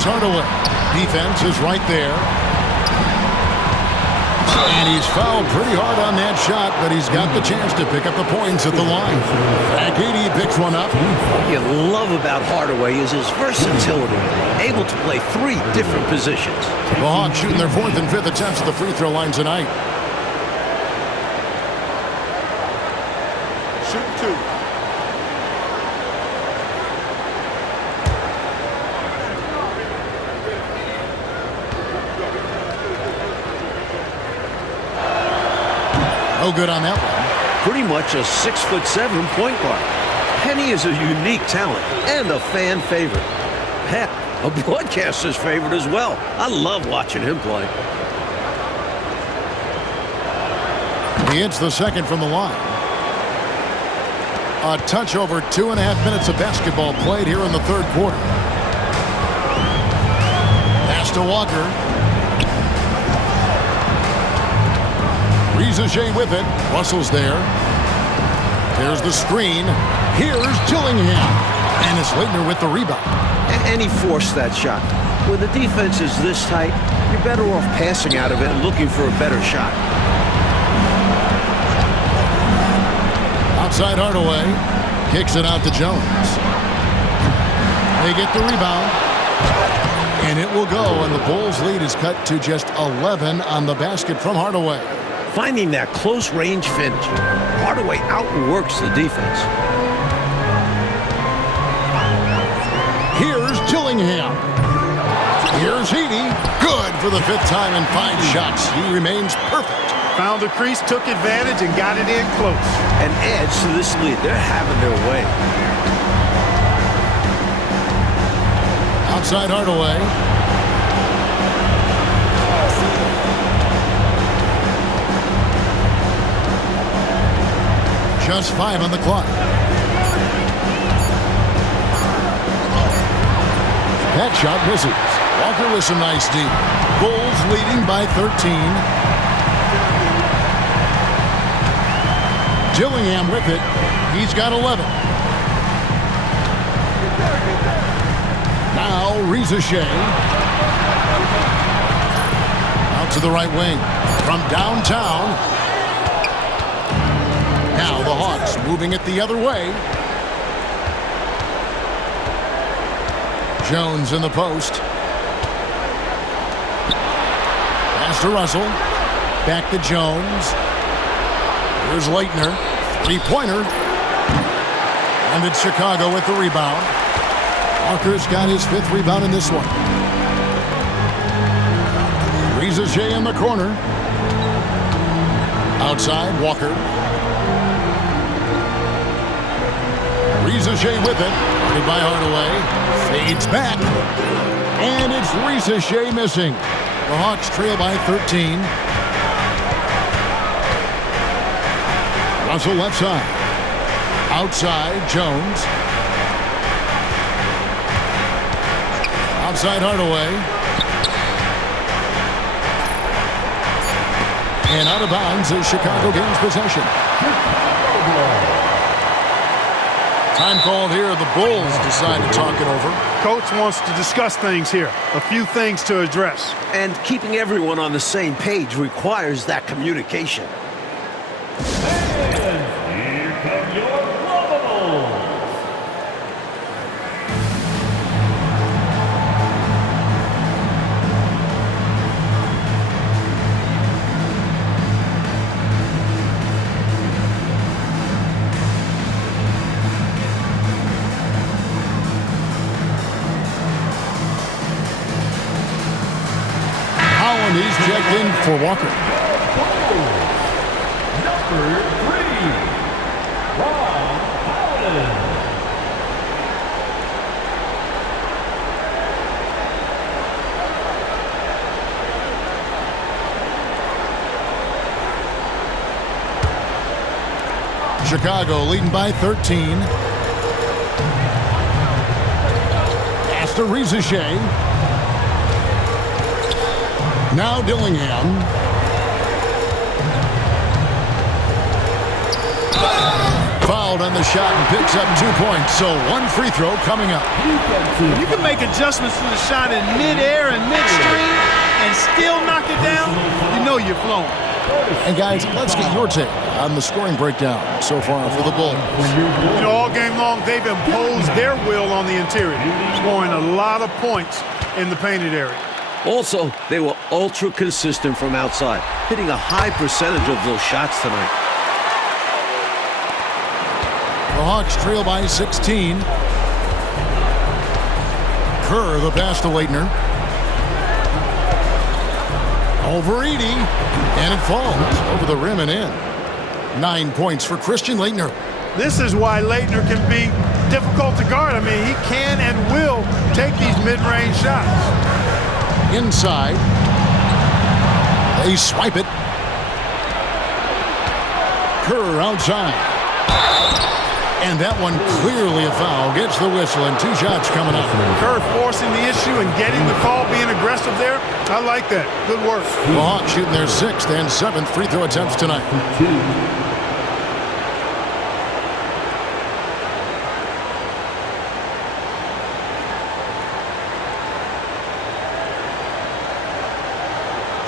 is Hardaway. Defense is right there. And he's fouled pretty hard on that shot, but he's got the chance to pick up the points at the line. Agidi picks one up. What you love about Hardaway is his versatility, able to play 3 different positions. The Hawks shooting their 4th and 5th attempts at the free throw line tonight. Shoot 2. No good on that one. Pretty much a 6'7" point guard. Penny is a unique talent and a fan favorite. Heck, a broadcaster's favorite as well. I love watching him play. He hits the second from the line. A touch over 2.5 minutes of basketball played here in the 3rd quarter. Pass to Walker. Riza with it. Russell's there. There's the screen. Here's Dillingham. And it's Leitner with the rebound. And he forced that shot. When the defense is this tight, you're better off passing out of it and looking for a better shot. Outside Hardaway. Kicks it out to Jones. They get the rebound. And it will go, and the Bulls' lead is cut to just 11 on the basket from Hardaway. Finding that close-range finish. Hardaway outworks the defense. Here's Dillingham. Here's Heaney. Good for the 5th time in 5 shots. He remains perfect. Found the crease, took advantage, and got it in close. And adds to this lead. They're having their way. Outside Hardaway. Just 5 on the clock. That shot misses. Walker with some nice D. Bulls leading by 13. Dillingham with it. He's got 11. Now Riza out to the right wing. From downtown. Now the Hawks moving it the other way. Jones in the post. Pass to Russell. Back to Jones. Here's Leitner. 3-pointer. And it's Chicago with the rebound. Walker's got his 5th rebound in this one. Riza in the corner. Outside, Walker. Riza with it. Guarded by Hardaway. Fades back. And it's Riza missing. The Hawks trail by 13. Russell left side. Outside, Jones. Outside, Hardaway. And out of bounds as Chicago gains possession. Time called here. The Bulls decide to talk it over. Coach wants to discuss things here. A few things to address. And keeping everyone on the same page requires that communication. Here come your Globals. He's checked in for Walker. Number 3, Ron Howland. Chicago leading by 13. Pass to Riza. Now Dillingham. Fouled on the the shot and picks up 2 points. So one free throw coming up. You can make adjustments to the shot in midair and midstream and still knock it down. You know you're flowing. And guys, let's get your take on the scoring breakdown so far for the Bulls. You know, all game long, they've imposed their will on the interior, scoring a lot of points in the painted area. Also, they were ultra consistent from outside, hitting a high percentage of those shots tonight. The Hawks trail by 16. Kerr, the pass to Leitner. Over Edey, and it falls over the rim and in. 9 points for Christian Leitner. This is why Leitner can be difficult to guard. I mean, he can and will take these mid-range shots. Inside. They swipe it. Kerr outside. And that one clearly a foul. Gets the whistle and 2 shots coming up. Kerr forcing the issue and getting the call, being aggressive there. I like that. Good work. The Hawks shooting their 6th and 7th free throw attempts tonight.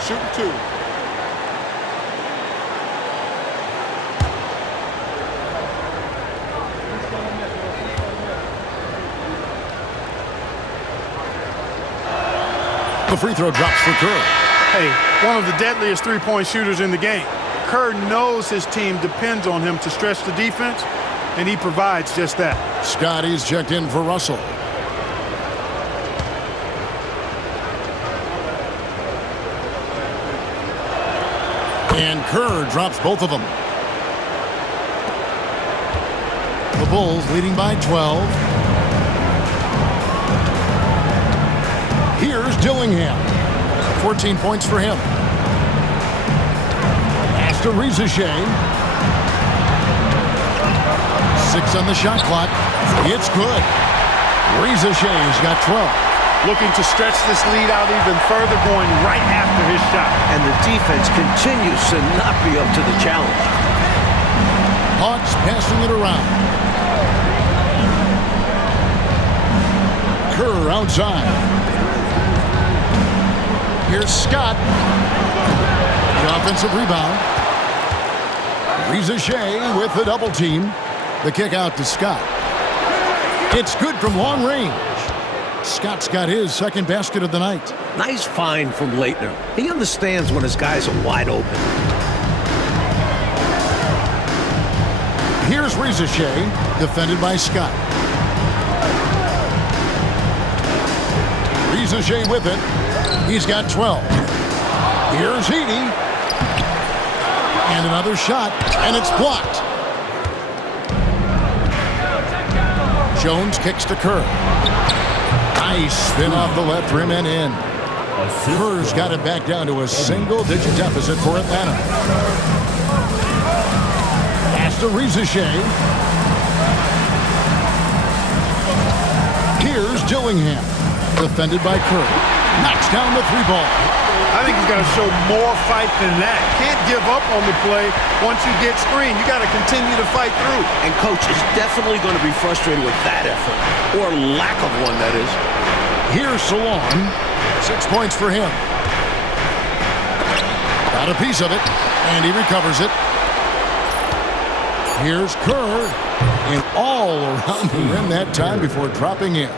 Shooting 2. The free throw drops for Kerr. Hey, one of the deadliest three-point shooters in the game. Kerr knows his team depends on him to stretch the defense, and he provides just that. Scotty's checked in for Russell. And Kerr drops both of them. The Bulls leading by 12. Here's Dillingham. 14 points for him. Pass to Rizachet. 6 on the shot clock. It's good. Rizachet's got 12. Looking to stretch this lead out even further, going right after his shot. And the defense continues to not be up to the challenge. Hawks passing it around. Kerr outside. Here's Scott. The offensive rebound. Rizachet with the double team. The kick out to Scott. It's good from long range. Scott's got his 2nd basket of the night. Nice find from Leitner. He understands when his guys are wide open. Here's Rizachet, defended by Scott. Rizachet with it. He's got 12. Here's Edey. And another shot, and it's blocked. Jones kicks to Kerr. Nice spin off the left rim and in. Kerr's got it back down to a single-digit deficit for Atlanta. Pass to Rizachet. Here's Dillingham, defended by Kerr. Knocks down the 3 ball. I think he's got to show more fight than that. Can't give up on the play once you get screened. You got to continue to fight through. And coach is definitely going to be frustrated with that effort, or lack of one, that is. Here's Salon. 6 points for him. Got a piece of it, and he recovers it. Here's Kerr, and all around the rim that time before dropping in.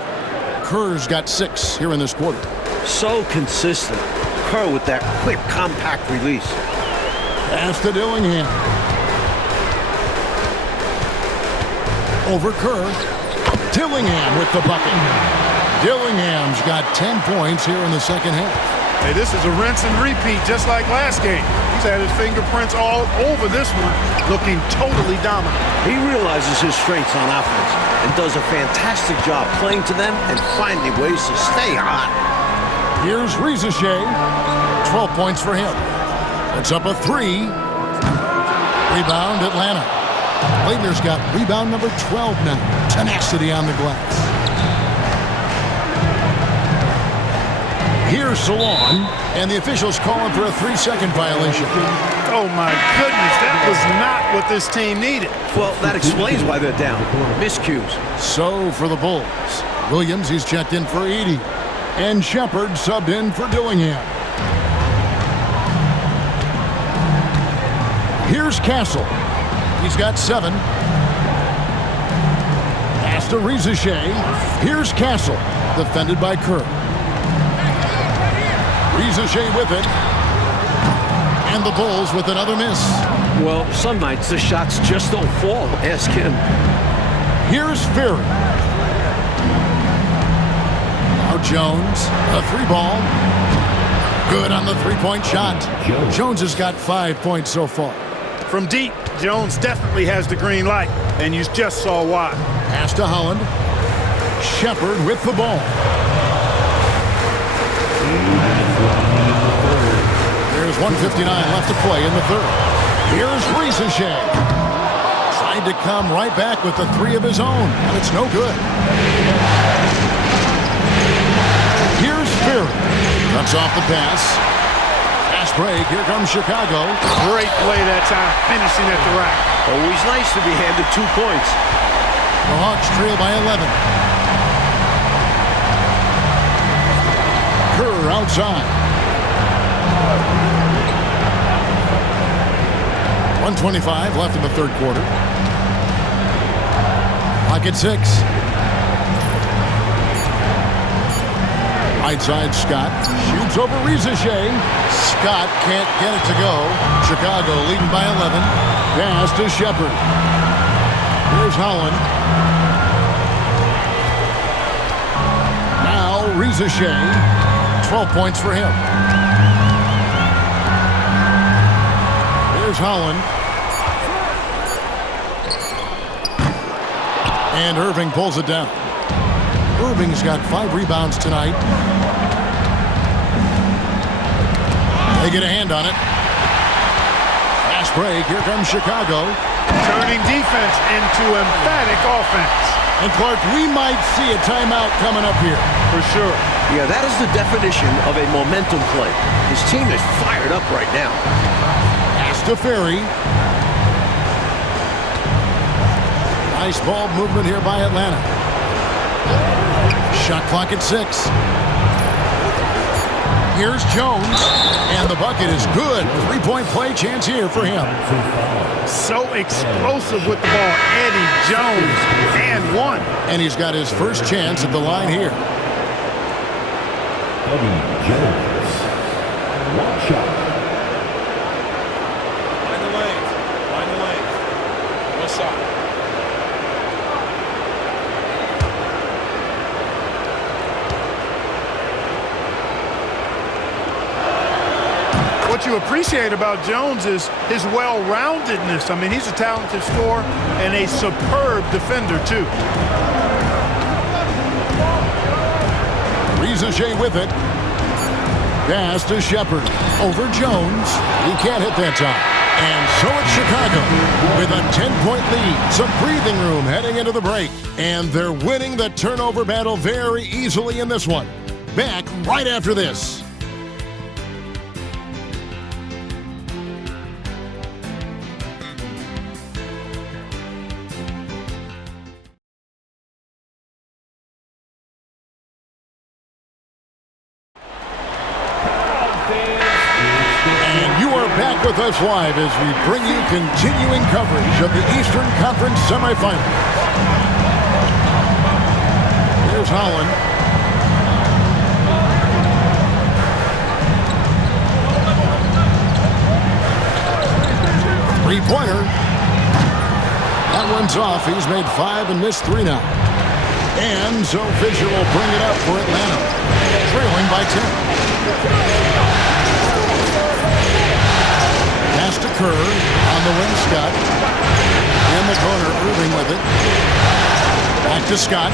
Kerr's got 6 here in this quarter. So consistent. Kerr with that quick, compact release. Pass to Dillingham. Over Kerr. Dillingham with the bucket. Dillingham's got 10 points here in the 2nd half. Hey, this is a rinse and repeat, just like last game. He's had his fingerprints all over this one, looking totally dominant. He realizes his strengths on offense and does a fantastic job playing to them and finding ways to stay hot. Here's Rizachet. 12 points for him. Puts up a 3. Rebound, Atlanta. Leitner's got rebound number 12 now. Tenacity on the glass. Here's Salon, and the officials calling for a 3-second violation. Oh, my goodness. That was not what this team needed. Well, that explains why they're down. Miscues. So for the Bulls, Williams, he's checked in for Edey. And Shepard subbed in for Dillingham. Here's Castle. He's got 7. Pass to Rizachet. Here's Castle. Defended by Kerr. Rizachet with it. And the Bulls with another miss. Well, some nights the shots just don't fall. Ask him. Here's Ferry. Now Jones, a 3-ball. Good on the 3-point shot. Jones has got 5 points so far. From deep, Jones definitely has the green light, and you just saw why. Pass to Holland. Shepard with the ball. There's 1:59 left to play in the third. Here's Rizachet. Tried to come right back with the 3 of his own, and it's no good. Here's Ferry. Cuts off the pass. Fast break. Here comes Chicago. Great play that time, finishing at the rack. Always nice to be handed 2 points. The Hawks trail by 11. Kerr outside. 1:25 left in the third quarter. Clock at 6. Right side, Scott shoots over Rizachet. Scott can't get it to go. Chicago leading by 11. Pass to Shepard. Here's Holland. Now Rizachet. 12 points for him. Here's Holland. And Irving pulls it down. Irving's got 5 rebounds tonight. They get a hand on it. Fast break. Here comes Chicago. Turning defense into emphatic offense. And Clark, we might see a timeout coming up here. For sure. Yeah, that is the definition of a momentum play. His team is fired up right now. Pass to Ferry. Nice ball movement here by Atlanta. Shot clock at 6. Here's Jones. And the bucket is good. 3-point play chance here for him. So explosive with the ball. Eddie Jones. And 1. And he's got his first chance at the line here. Eddie Jones. 1 shot. Find the lanes. Find the lanes. West side. What you appreciate about Jones is his well-roundedness. I mean, he's a talented scorer and a superb defender, too. Rizachet with it. Pass to Shepard. Over Jones. He can't hit that time. And so it's Chicago with a 10-point lead. Some breathing room heading into the break. And they're winning the turnover battle very easily in this one. Back right after this. With us live as we bring you continuing coverage of the Eastern Conference semifinals. Here's Holland. Three-pointer. That one's off. He's made 5 and missed 3 now. And so Fisher will bring it up for Atlanta, trailing by 10. Pass to Kerr. On the wing, Scott. In the corner, Irving with it. Back to Scott.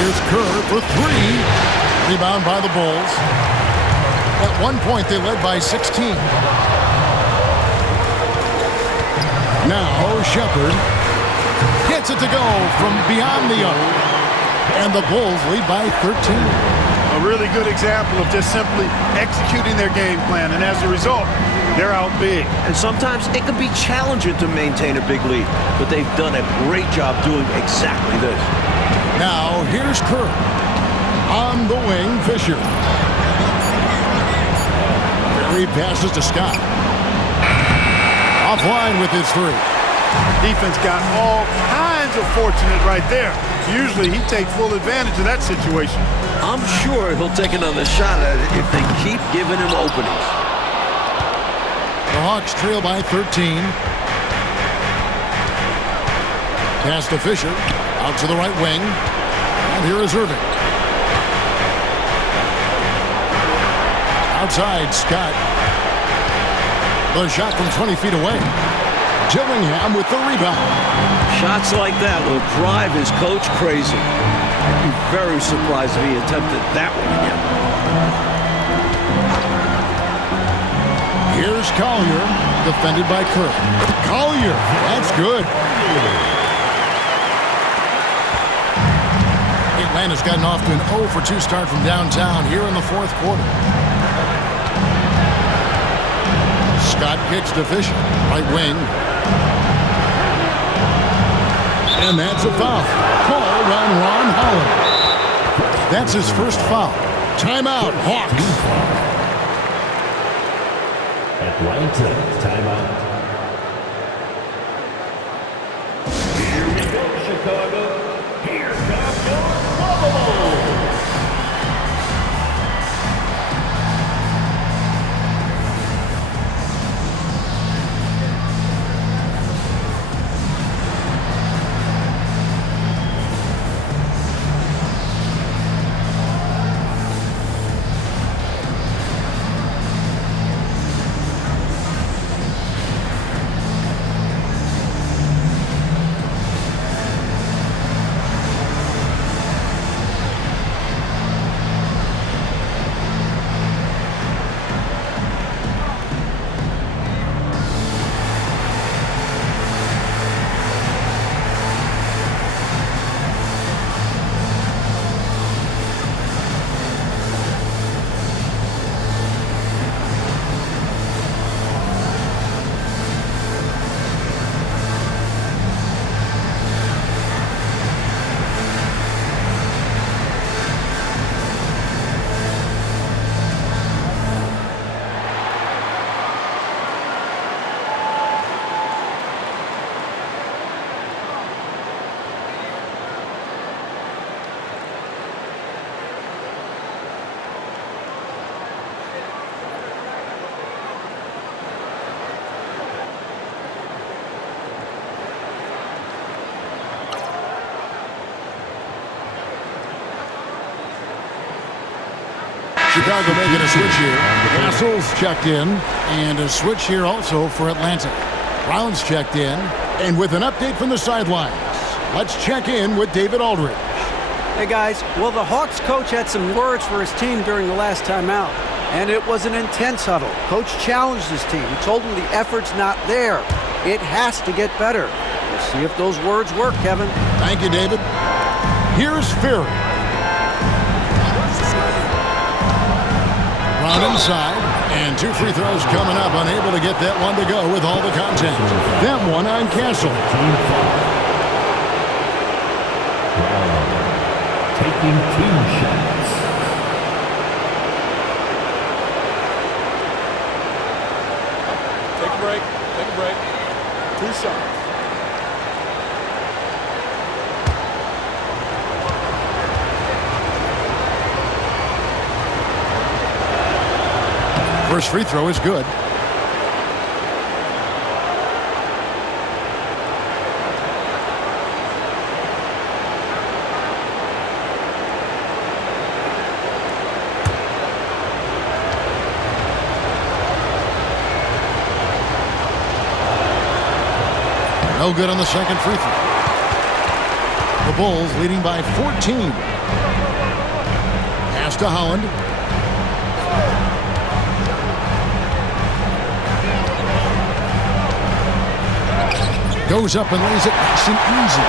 Here's Kerr for 3. Rebound by the Bulls. At one point, they led by 16. Now, Shepard gets it to go from beyond the arc. And the Bulls lead by 13. A A really good example of just simply executing their game plan, and as a result, they're out big. And sometimes it can be challenging to maintain a big lead, but they've done a great job doing exactly this. Now, here's Kerr. On the wing, Fisher. Ferry passes to Scott. Offline with his three. Defense got all kinds of fortunate right there. Usually he takes full advantage of that situation. I'm sure he'll take another shot at it if they keep giving him openings. The Hawks trail by 13. Pass to Fisher. Out to the right wing. And here is Irving. Outside, Scott. The shot from 20 feet away. Gillingham with the rebound. Shots like that will drive his coach crazy. I'd be very surprised if he attempted that one again. Here's Collier, defended by Kerr. Collier, that's good. Atlanta's gotten off to an 0 for 2 start from downtown here in the fourth quarter. Scott kicks to Fisher, right wing. And that's a foul. Called on Ron Holland. That's his first foul. Timeout, Hawks. Atlanta, timeout. Here we go, Chicago. Here comes your bubble. Chicago making a switch here. Castles checked in, and a switch here also for Atlanta. Brown's checked in, and with an update from the sidelines, let's check in with David Aldridge. Hey guys, well the Hawks coach had some words for his team during the last timeout, and it was an intense huddle. Coach challenged his team. He told them the effort's not there. It has to get better. We'll see if those words work, Kevin. Thank you, David. Here's Ferry. Brown inside, and 2 free throws coming up. Unable to get that one to go with all the content. That one on Castle. Taking 2 shots. Take a break. Take a break. 2 shots. First free throw is good. No good on the second free throw. The Bulls leading by 14. Pass to Holland. Goes up and lays it nice and easy.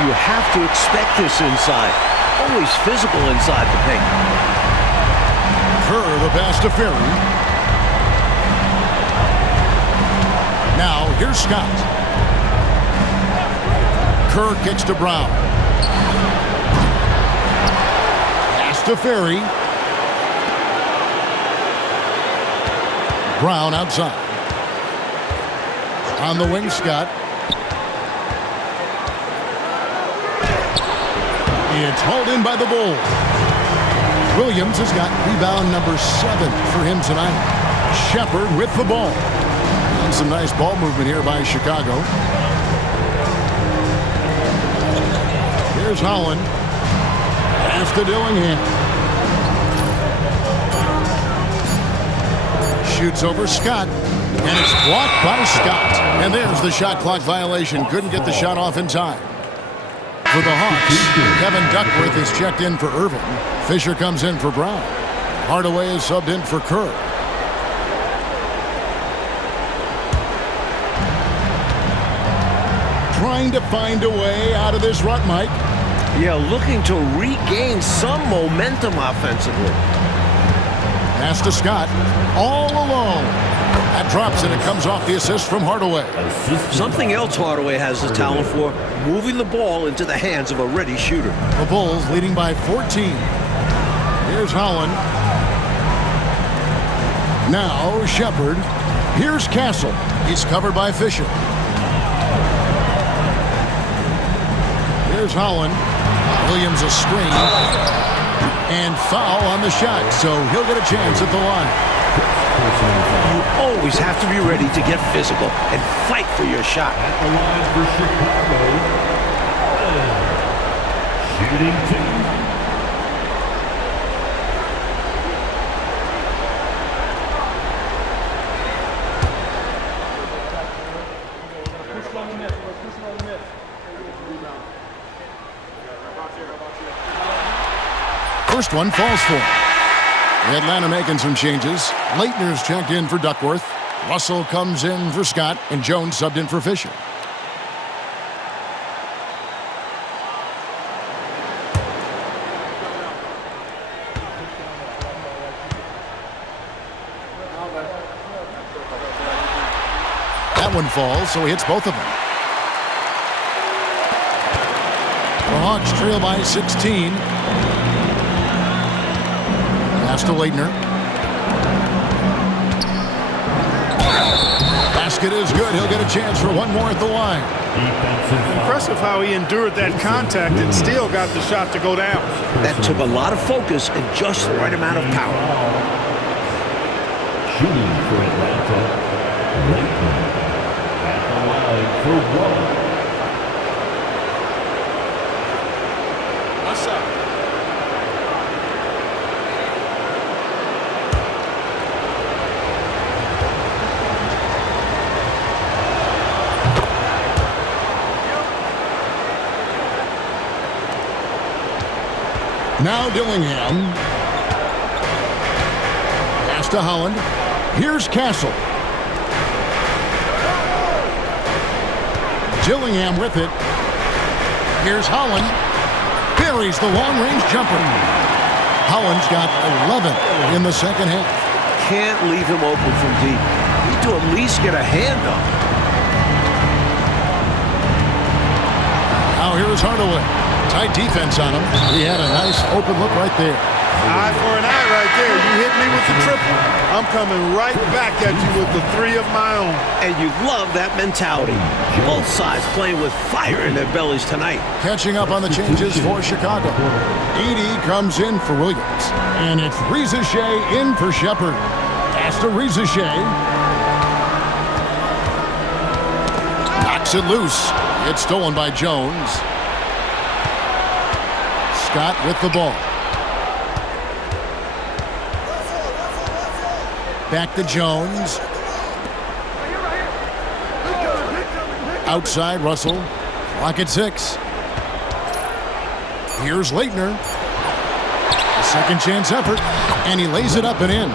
You have to expect this inside. Always physical inside the paint. Kerr, the pass to Ferry. Now, here's Scott. Kerr kicks to Brown. Pass to Ferry. Brown outside. On the wing, Scott. It's hauled in by the Bulls. Williams has got rebound number 7 for him tonight. Shepard with the ball. And some nice ball movement here by Chicago. Here's Holland. Pass to Dillingham. Shoots over Scott. And it's blocked by Scott. And there's the shot clock violation. Couldn't get the shot off in time. For the Hawks, Kevin Duckworth is checked in for Irvin. Fisher comes in for Brown. Hardaway is subbed in for Kerr. Trying to find a way out of this rut, Mike. Yeah, looking to regain some momentum offensively. Pass to Scott. All alone. That drops and it comes off the assist from Hardaway. Something else Hardaway has the talent for, moving the ball into the hands of a ready shooter. The Bulls leading by 14. Here's Holland. Now Shepard. Here's Castle. He's covered by Fisher. Here's Holland. Williams a screen. And foul on the shot, so he'll get a chance at the line. You always have to be ready to get physical and fight for your shot. At the line for Chicago, shooting 2. First one falls for him. Atlanta making some changes. Leitner's checked in for Duckworth. Russell comes in for Scott, and Jones subbed in for Fisher. That one falls, so he hits both of them. The Hawks trail by 16. Pass to Leitner. Basket is good. He'll get a chance for one more at the line. Impressive how he endured that contact and still got the shot to go down. That took a lot of focus and just the right amount of power. Shooting for Atlanta, Leitner. At the line for 1. Now Dillingham. Pass to Holland. Here's Castle. Dillingham with it. Here's Holland. Buries the long-range jumper. Holland's got 11 in the second half. Can't leave him open from deep. Need to at least get a hand up. Now here's Hardaway. Tight defense on him. He had a nice open look right there. Eye for an eye right there. You hit me with the triple. I'm coming right back at you with the 3 of my own. And you love that mentality. Both sides playing with fire in their bellies tonight. Catching up on the changes for Chicago. Edey comes in for Williams. And it's Rizachet in for Shepard. Pass to Rizachet. Knocks it loose. It's stolen by Jones. Scott with the ball. Back to Jones. Outside Russell. Clock at 6. Here's Leitner. A second chance effort. And he lays it up and in.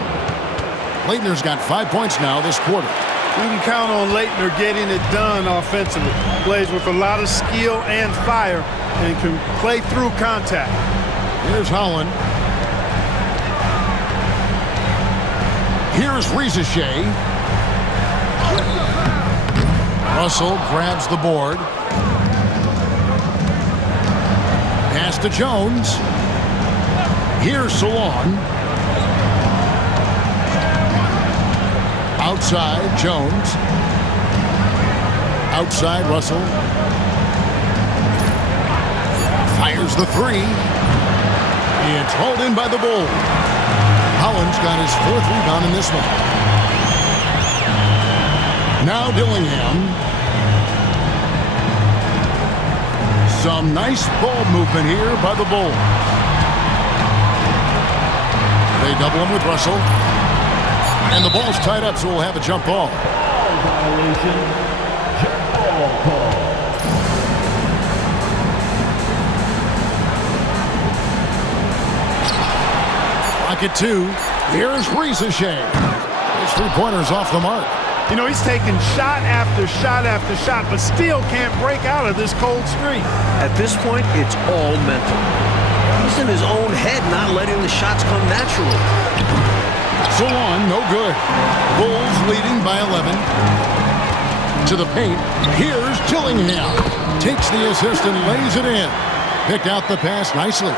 Leitner's got 5 points now this quarter. You can count on Leitner getting it done offensively. Plays with a lot of skill and fire and can play through contact. Here's Holland. Here's Rizachet. Russell grabs the board. Pass to Jones. Here's Salon. Outside, Jones. Outside, Russell. Fires the three. It's hauled in by the Bulls. Collins got his 4th rebound in this one. Now Dillingham. Some nice ball movement here by the Bulls. They double him with Russell. And the ball's tied up, so we'll have a jump ball. Violation. Jump ball call. Pocket 2. Here's Rizachet. His 3-pointer's off the mark. You know, he's taking shot after shot after shot, but still can't break out of this cold streak. At this point, it's all mental. He's in his own head, not letting the shots come naturally. Salon, no good. Bulls leading by 11. To the paint. Here's Dillingham. Takes the assist and lays it in. Picked out the pass nicely.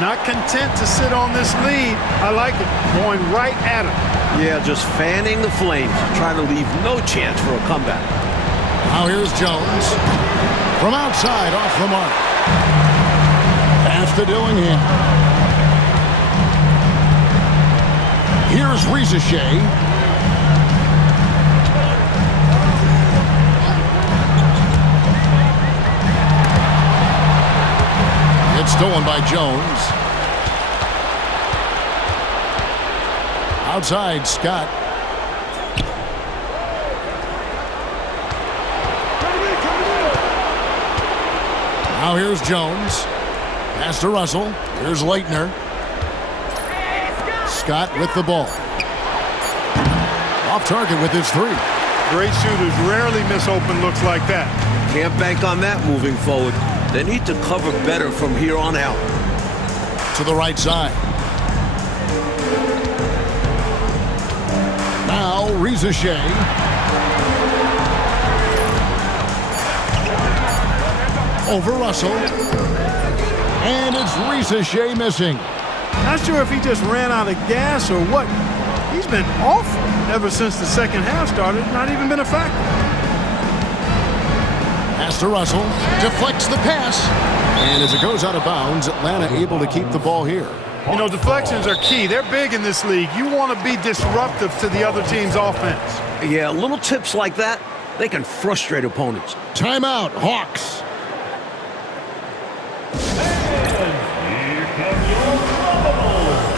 Not content to sit on this lead. I like it. Going right at him. Yeah, just fanning the flames, trying to leave no chance for a comeback. Now here's Jones. From outside, off the mark. Pass to Dillingham. Here's Rizachet. It's stolen by Jones. Outside, Scott. Now here's Jones. Pass to Russell. Here's Leitner. Scott with the ball. Off target with his 3. Great shooters rarely miss open looks like that. Can't bank on that moving forward. They need to cover better from here on out. To the right side. Now Rizachet. Over Russell. And it's Rizachet missing. Not sure if he just ran out of gas or what. He's been awful ever since the second half started. Not even been a factor. Pass to Russell. Deflects the pass. And as it goes out of bounds, Atlanta able to keep the ball here. You know, deflections are key. They're big in this league. You want to be disruptive to the other team's offense. Yeah, little tips like that, they can frustrate opponents. Timeout, Hawks. Here come your Bubbles.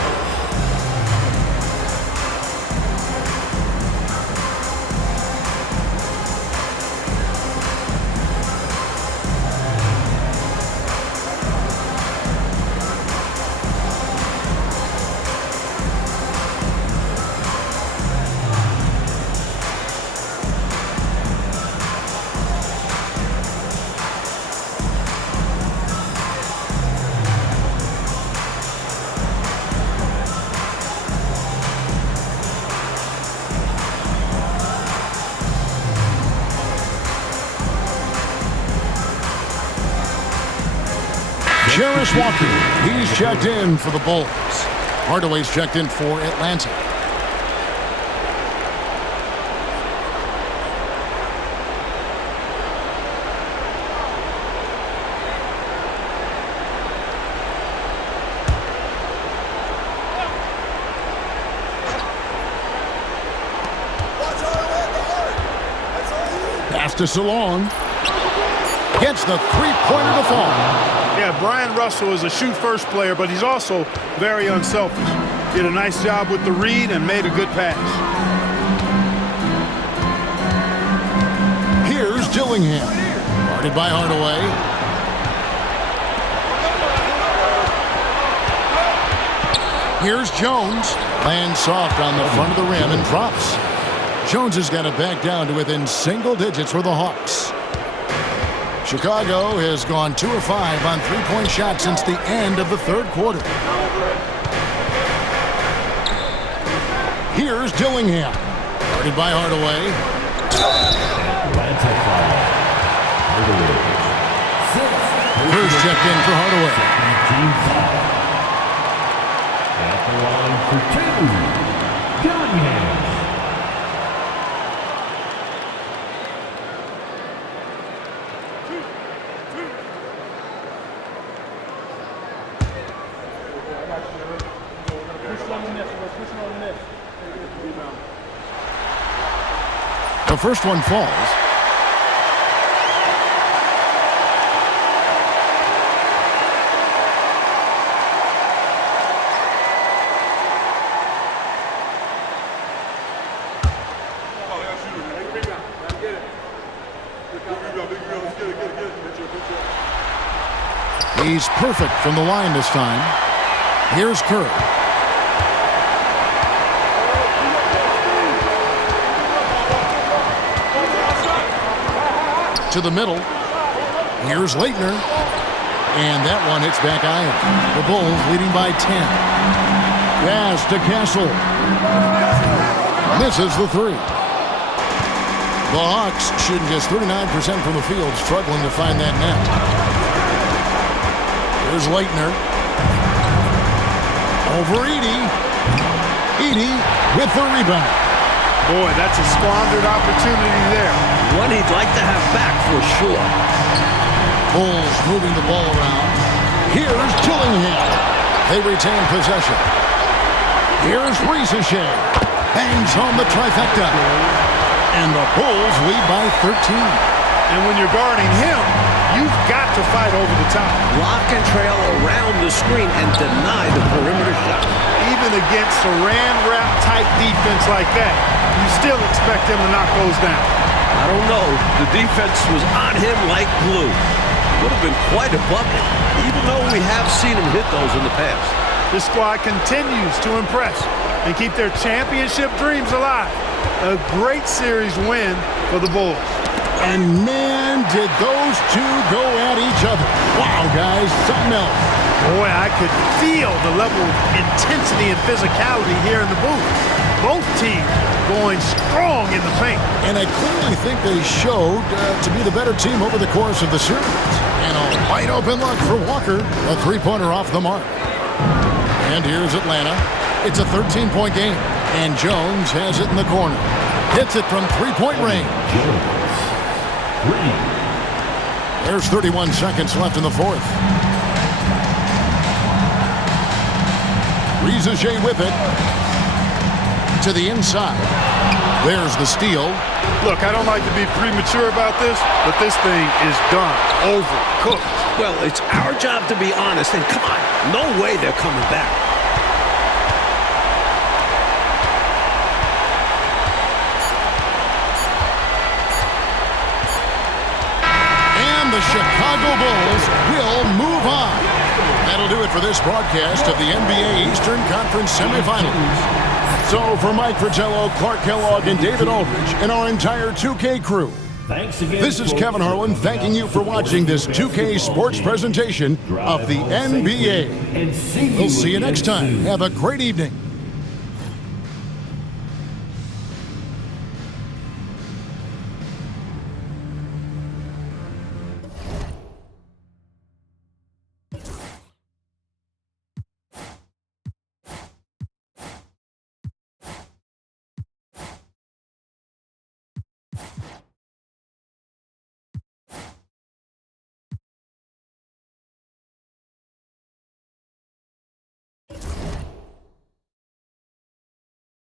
Jarace Walker, he's checked in for the Bulls. Hardaway's checked in for Atlanta. Pass to Salon. Gets the 3-pointer to fall. Yeah, Brian Russell is a shoot-first player, but he's also very unselfish. Did a nice job with the read and made a good pass. Here's Dillingham. Guarded by Hardaway. Here's Jones. Lands soft on the front of the rim and drops. Jones has got it back down to within single digits for the Hawks. Chicago has gone 2 of 5 on 3-point shots since the end of the third quarter. Here's Dillingham. Guarded by Hardaway. Atlanta foul. Hardaway. First checked in for Hardaway. Team foul. At the line for 2. Dillingham. The first one falls. He's perfect from the line this time. Here's Kerr. To the middle. Here's Leitner. And that one hits back iron. The Bulls leading by 10. Pass to Castle. Misses the 3. The Hawks shooting just 39% from the field, struggling to find that net. Here's Leitner. Over Edey. Edey with the rebound. Boy, that's a squandered opportunity there. One he'd like to have back for sure. Bulls moving the ball around. Here's Dillingham. They retain possession. Here's Risacher. Bangs home the trifecta. And the Bulls lead by 13. And when you're guarding him, you've got to fight over the top. Lock and trail around the screen and deny the perimeter shot. Even against Saran wrap type defense like that, you still expect him to knock those down. I don't know. The defense was on him like glue. Would have been quite a bucket, even though we have seen him hit those in the past. This squad continues to impress and keep their championship dreams alive. A great series win for the Bulls. And man, did those two go at each other. Wow, guys, something else. Boy, I could feel the level of intensity and physicality here in the booth. Both teams going strong in the paint. And I clearly think they showed to be the better team over the course of the series. And a wide open look for Walker. A three-pointer off the mark. And here's Atlanta. It's a 13-point game. And Jones has it in the corner. Hits it from three-point range. There's 31 seconds left in the fourth. Risacher with it. To the inside. There's the steal. Look, I don't like to be premature about this, but this thing is done. Overcooked. Well, it's our job to be honest, and come on, no way they're coming back. And the Chicago Bulls will move on. That'll do it for this broadcast of the NBA Eastern Conference semifinals. So for Mike Fratello, Clark Kellogg, and David Aldridge, and our entire 2K crew, Thanks again. this is Kevin Harlan thanking you for watching this 2K sports presentation of the NBA. And We'll see you next time. Have a great evening.